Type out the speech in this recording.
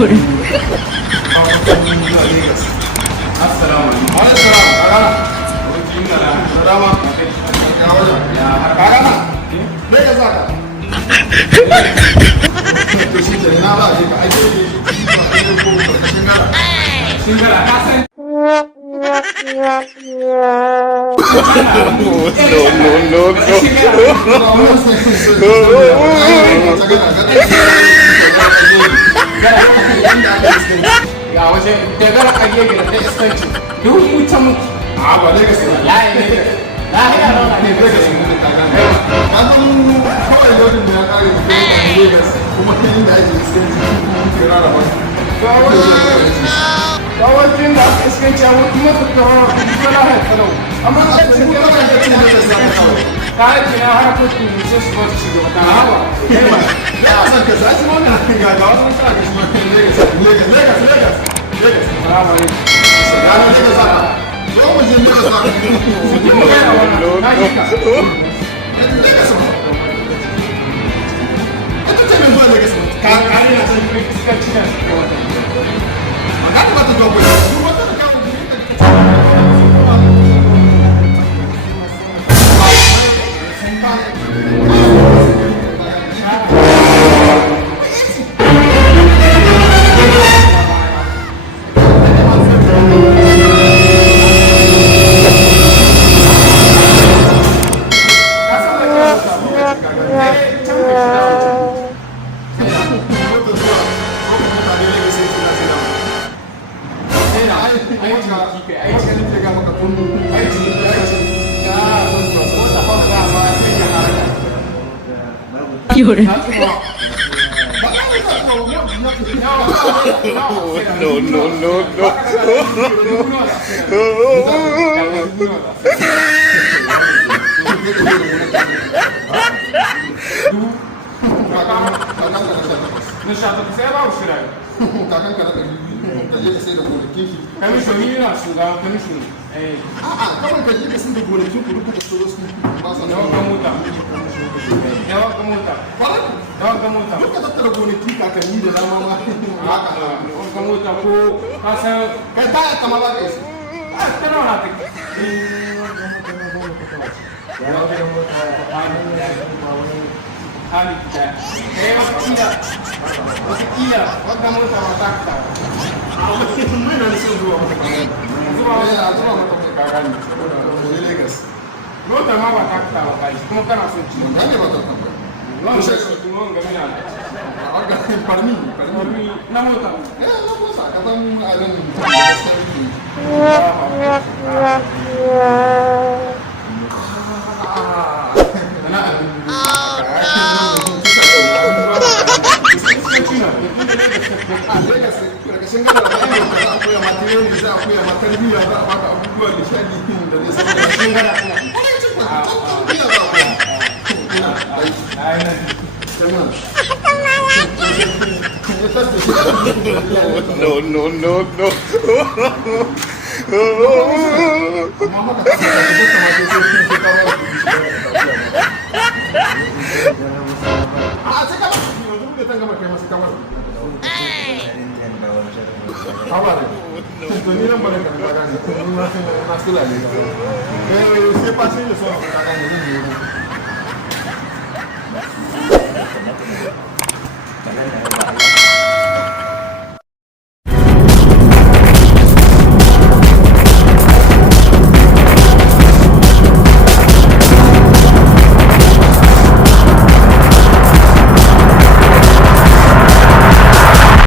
Fiore. Assalamu alaikum. Salama. Ya harka. Me ka saka? To shi ke na ba ka aje ko shingara. Shingara ka san. Ya wajen da gara a gefe da iskanci duk mutum a ba ne gaske wallahi ne la ya rauna ne da gaske mun ta ga ka san kawai lodin da ya kare da kuma kin da ake iskanci mun kira da ba kawai da iskanci a wurin mutum to kuma la ha tsaro amma da ce ko da ce ne da sai kawai kai kina har ko kin ce su ba su ga ta hawa ya san ka sai mun ga ga wannan ka ga shi ma kin Legas. Salamu alaikum. Salamu alaikum. Zo mu je mu sa. Legas. Ita ce mai zuwa Legas. Ka kare na san ki iska cikin wata. Magana ba ta zo ba. Duk wata da kawo ji ka Fiore. No shato que sai ba o shirai. Kakan kana da ka je ka sai da gonakin shi. Kai mishi ni na shugaba kai mishi. Kawai ka je ka sai da gonakin ku duka so su ba sa yawan ga mota. Yawan ga mota. Yawan ga mota. Duka tattara gonaki kakanni da dama ma. Haka yawan ga mota ko ka san kai ta ta ma ba ka yi. Kana wala ta. Yawan ga mota. Hali kita. Wakila wata mota mata ta. Mun na nisan zuwa mata kaga. Zuwa mata kaga ne. Legas. Mota ma ba ta ta ba kai kuma kana son ci. Ba ne ba ta ta. Lan sai su mun ga mina. Aga parmi na mota. Na mota ka dan alan. Karkashin gada da ayyukan da za a koya ma tireni za a koya ma tarbiyya za a baka abubuwan nishadi da ne sai karkashin gada ina tarbiyya za a koya no amma maka ta kamata sai kun shekara a sai ka ba yanzu da tanga kai masu kamar Kabar to ni nan baraka da gani na sula ne sai fasin da so ka gani ne